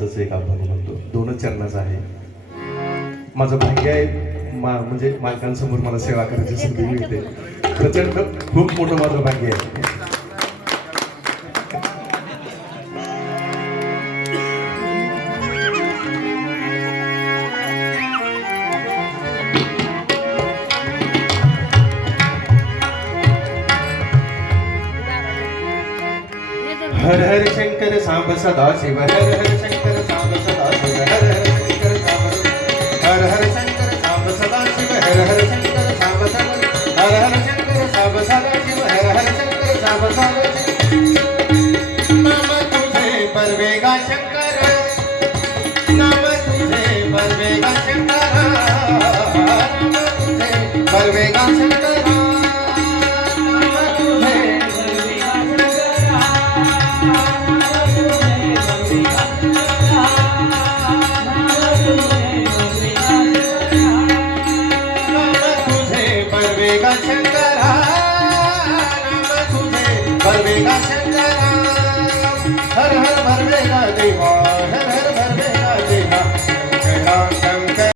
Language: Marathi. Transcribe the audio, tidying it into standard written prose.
देवाचंच एक अभंग म्हणतो, 2च चरणाचा आहे. माझं भाग्य आहे म्हणजे मालकांसमोर मला सेवा करायची संधी मिळते. प्रचंड खूप मोठं माझं भाग्य आहे. हर हर शंकर सांब सदा शिव, हर हर शंकर सांब सदा शिव, हर हर शंकर सांब, हर हर शंकर सांब सदा शिव, हर हर शंकर सांब सदा, हर हर शंकर सांब सदा शिव, हर हर शंकर सांब सदा शिव. नाम तुझे परवेगा शंकर, नाम तुझे परवेगा शंकर, नाम तुझे परवेगा शंकर. परवेगा शंकरा, नाम तुझे परवेगा शंकरा, हर हर परवेगा देवा.